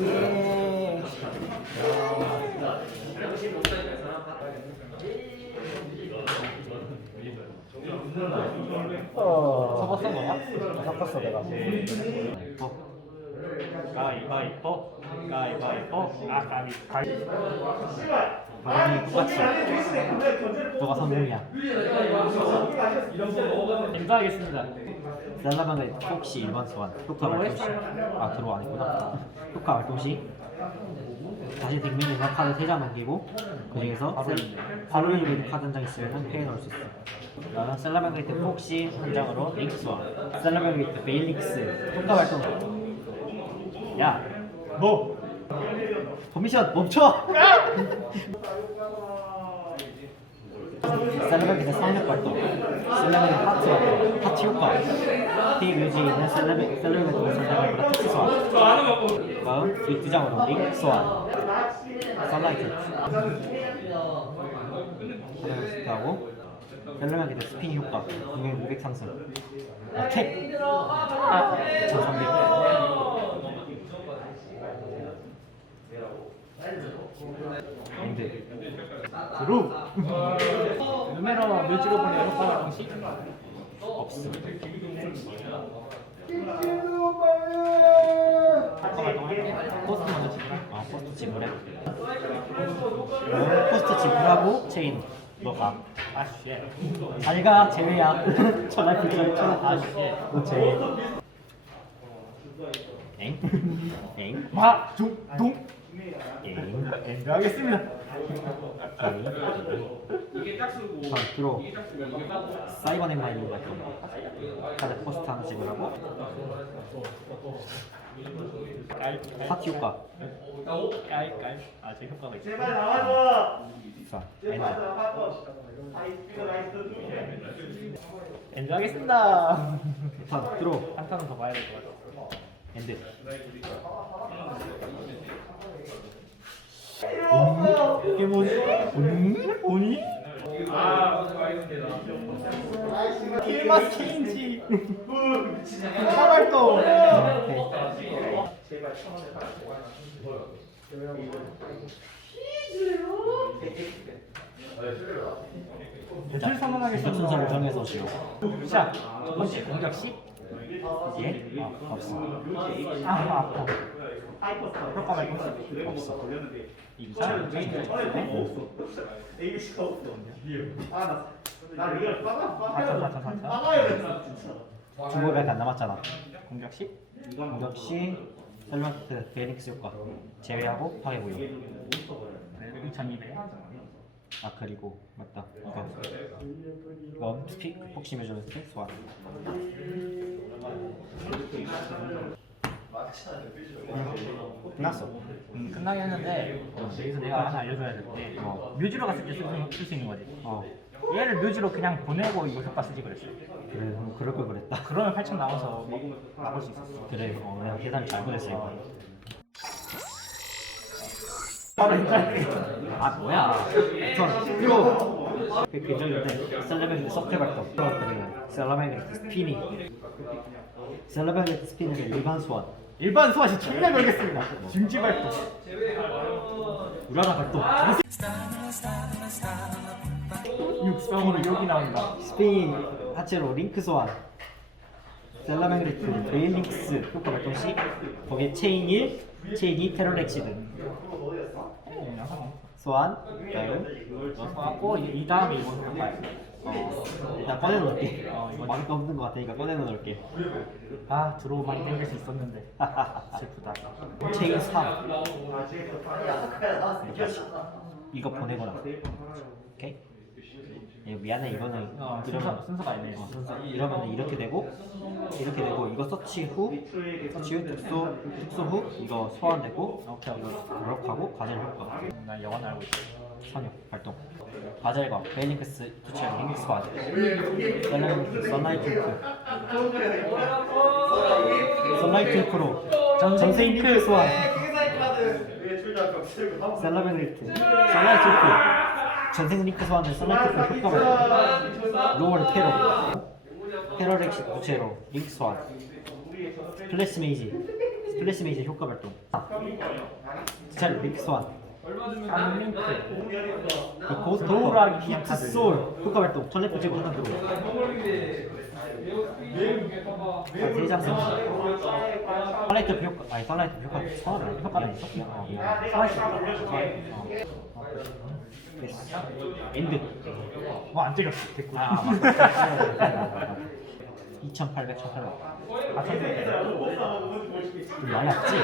예. 어. 섞었어 너가? 섞었어 내가. 가위바위보 가위바위보 아 가위 가위 반응이 똑같이. 너가 성공이야. 인사하겠습니다 셀라방의 혹시 일반 소환 효과 발동 시. 아 들어와 안 했구나. 효과 발동 시. 다시 뒷면에서 카드 3장 넘기고 그 중에서 바로 유리드 카드 한 장 있으면 페이 넣을 수 있어. 나는 셀라방게이트 폭시 한 장으로 소환. 셀라방게이트 베일릭스 효과 발동. 야, 뭐? 도미션 멈춰! 셀레브리티 상력 발동 셀레브리티 파트 발동 파트 효과 티 뮤지에 있는 셀레브리티 셀레브리티 선택을 특수 소환 다음 이두 장으로 링 소환 선라이트 하고 셀레브리티 스피닝 효과 공격 500 상승 어택 1300 엔드 드루 누메로 묘지로 보내 효과 방식? 없음 포스트 먼저 지불 아 포스트 지불해 음, 포스트 지불하고 체인. 너가. 아씨 잘가 제외야. 전화 불절 전화 너 제외 엥? 엥? 마 중 동 엥? 엔드하겠습니다. 자 들어. 사이버넷 마이닝 같은 거. 카드 포스트 하나 지불하고. 파티 효과. 깔깔 아제 효과가 있어. 자 엔드. 엔드 하겠습니다. 자 들어. 한 턴은 더 봐야 될 것 같아. 엔드 이게 뭐지? 음? 뭐니? 킬마스 체인지 사발동 대출 선언하겠습니다 순서를 정해서 지어 자, 첫 번째 공격 시 예? 아 없어 아, 아파 효과 발동 시 없어. 자, 체인지 사천 사천 사천 중고백 안 남았잖아. 공격 시? 공격 시 셀런트 베닉스 효과 제외하고 파괴 무효 2200 아 그리고 맞다. 이거. 이거 스피 폭시 매저스틱 소환 끝났어. 음, 끝나긴 했는데 여기서 내가 하나 알려줘야 될게 어. 뮤지로 갔을 때 쓸 수 있는 거지. 어. 얘를 뮤지로 그냥 보내고 이거 효과 쓰지 그랬어 그래 음, 그럴 걸 그랬다. 그러면 8천 나와서 나올 수 있었어. 그래 어 내가 계산 이거 바로 인터넷 아 뭐야. 전 이거 그 셀레브리티 서태 발동 셀레브리티 스피닝. 셀레브리티 스피닝의 일반 소환 일반 소화시 천명 걸겠습니다. 중지 발동 우라라 발동 육성으로 여기 나온다. 스페인 하체로 링크 소환. 셀라맹리트 베일링크스 효과 발동 시. 거기에 체인 1, 체인 2 테러 렉시드 소환 다음 넣고 이 다음에 이거 효과 어, 일단 꺼내놓을게. 어, 이거- 많이 없는 것 같으니까 꺼내놓을게. 아 드로우 많이 땡길 수 있었는데. 슬프다. 체인 3 이거 보내거나 오케이? 예, 미안해 이거는. 어, 이러면 순서, 순서가 있네 어, 순서. 이러면 이렇게 되고 이렇게 되고 이거 서치 후 서치 후 특수 특수 후 이거 소환되고 오케이 오케이 그렇게 하고 가젤 효과 나 영원 알고 있어 선역 발동. 바젤과 베이링크스 투체 링크스 바드. 링크 선라이트 링크로 전생 링크 소환 셀레브리티 선라이트 링크. 전생 링크 소환된 선라이트 링크 효과 발동 로월 테러. 테러 렉시 부채로 링크 소환 스플래시 메이지. 스플래시 메이지 효과 발동. 두 차례 링크 소환 한민트 그 고스트 도우라기 히트 카드. 소울 효과 발동 전략 부지고 하나 들어 세장 선라이트 효과 아니 선라이트 효과 선라이트 효과가 있어? 어, 선라이트 효과 됐어 엔드. 뭐안 때렸어. 됐고 아 맞다 2800 1800좀 많이 왔지?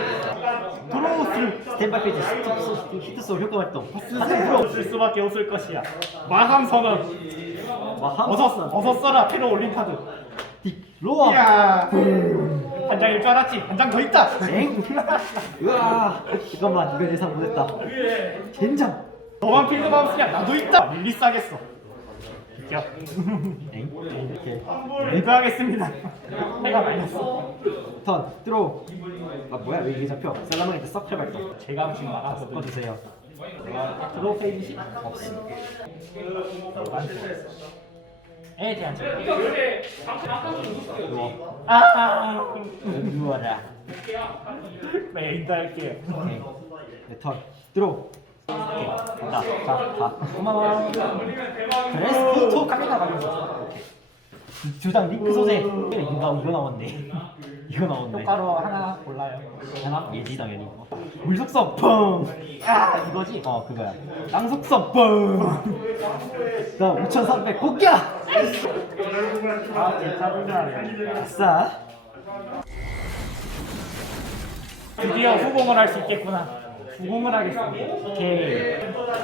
드로우스 스탠바이 페이지 히트 소울 히트 소울 효과 발동 쓸 수밖에 없을 것이야. 마감 선언 어서 어서 써라 필요 올린 카드. 딕 로어 이야. 한 장일 줄 알았지? 한 장 더 있다. 엥? 으아 잠깐만 이거 예상 못했다. 젠장. 너만 필드가 없으냐 나도 있다. 릴리스 하겠어 비켜 엥? 이렇게 리뷰하겠습니다. 해가 말렸어. 턴 드로우 아 뭐야 왜 이게 잡혀? 셀라망한테 서클 발동 제가 지금 나가서 섞어주세요. 드로우 페이지? 없음 에 대한 누워 아 누워라. 메인도 할게요. 오케이 네턴 드로 우 오케이 간다 가가 고마워 그래서 피토 카메라 가면서 두장 링크 소재 이거 이거 나왔네 이거 나왔네 효과로 하나 골라요 하나 예지 당연히 물속성 뻥! 아 이거지? 어 그거야 낭속성 뻥! 나 5300 복귀야! 아 알아요 아싸 드디어 후공을 할 수 있겠구나 후공을 하겠습니다. 오케이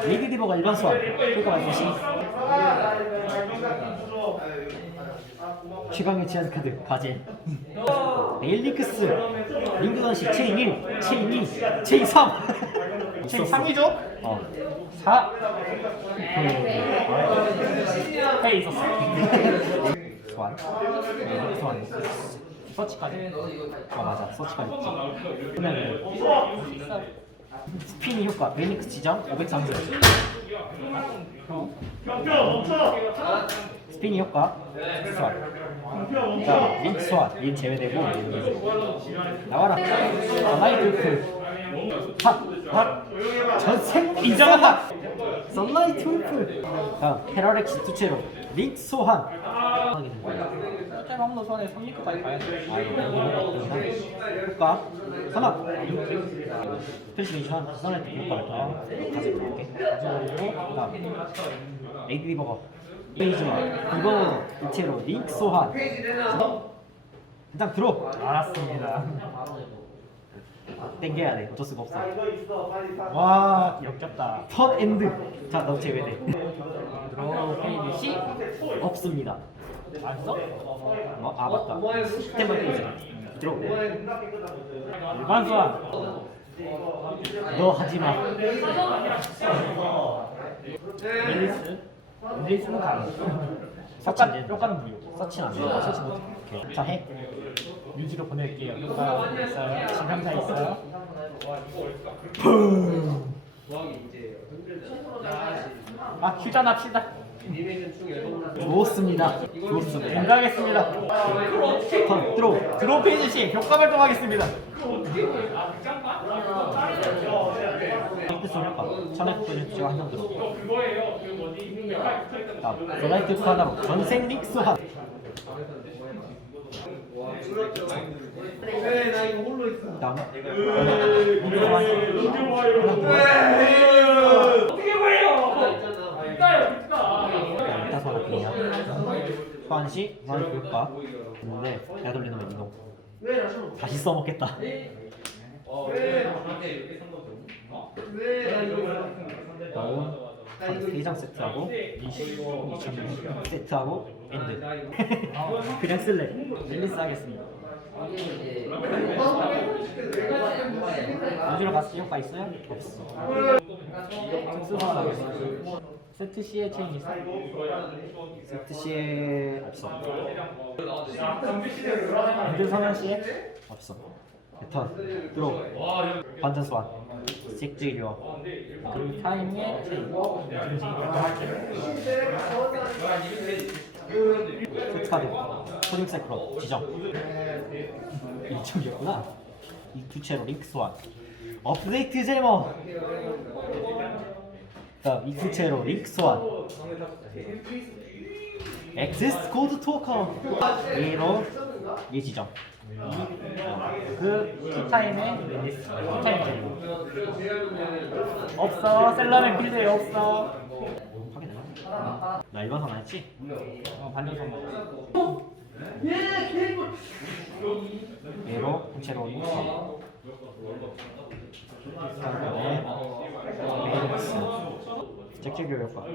레이드 디버가 일반 소환 효과 발동시 최강의 제한 카드 가젤 네일리크스 링크던시 체인 1 체인 2 체인 3 지금 3이죠? 어4 그, 회 있었어. 소환. 네, 소환. 서치까지. 아 맞아. 서치까지 그러면 스피니 효과 메닉스 지정 530 스피니 효과 소환 자 링크 소환 린 제외되고 나와라. 울프 핫핫. 전생 인정한다. 선라이트 울프 다음 헤라렉시 투체로. 링크 소환 한번 손에 3리크까지 가야 돼 아, 이거 효과 하나 표시 이션 선라이트 효과 할까 가지고 올게. 가지고 다음 에이드 리버거. 페이지와 이거 일체로 링크 소환. 일단 들어. 알았습니다. 땡겨야 돼. 어쩔 수가 없어. 와 역겹다. 턴 엔드 자 너 제외돼. 드로우 페이지 C 없습니다. 안 써? 어? 아 맞다. 스탠바이 페이지. 들어 일반 소환 너 하지 마. 릴리스 릴리스는 가능 서치 효과, 효과는 무효. 서치는 안 돼 서치 못해. 오케이. 자 해. 유지로 보낼게요. 효과 있어요? 진상자 있어요? 아 큐전 합시다 좋습니다. 좋습니다. 인정하겠습니다. 턴 들어 드로우 페이지 C 효과 발동하겠습니다. 히트 소녀가 천에 포지션 제가 한장 들어 다음 블라이트 하나로 전생 릭스 한 다음 하나 소환시 소환 효과 있는데 내가 돌리는 건 이동 다시 써먹겠다 다음 한 3장 세트하고 2000 세트하고 엔드 그냥 쓸래 릴리스 하겠습니다 어디로 갔을 효과 있어요? 없어 하겠습니다 세트 C의 체인 있어? 세트 C에 없어 엔드 선언 C에? 없어 패턴 들어 반전 소환 색질 료 그리고 타임의 체인 중심이 발동할게요 세트 카드 소닉 사이클론 지정 1점이었구나 이두 채로 링크 소환 업데이트 제모 다음 이쿠체로 링크스완. 엑세스 코드 토커 A로 이 지점 그 티타임에 티타임 제로 없어. 셀러맨 필드에 없어. 나 일반 선 안 했지? 어 반전성 A로 통째로 링크스완 그다음에 잭잭교 효과.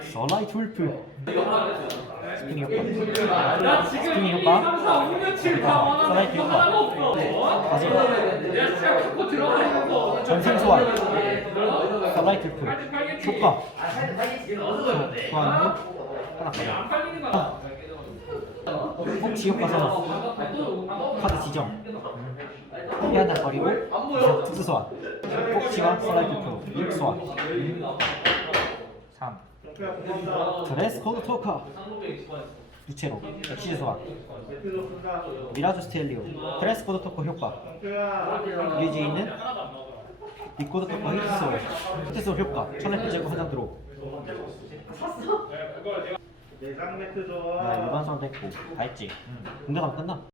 서라이트 울프. 스피닝 효과. 스피닝 효과. 서라이트 효과 다시 전생 소환 서라이트 울프 효과. 소환 후 하나 가져 혹시 효과 선언 카드 지정. 피한다 버리고 이상 특수 소환. 폭치와 서라이트 울프 링크 소환. 3 드레스 코드 토커. 부채로. 엑시즈 소환. 미라주 스텔리오. 드레스 코드 토커 효과. 유지 있는 리코드 토커 히트솔. 히트솔 효과. 천에 제거 한장 들어 예상 매트 좋아. 나 일반 선택 했고. 다 했지. 공대 가면 끝나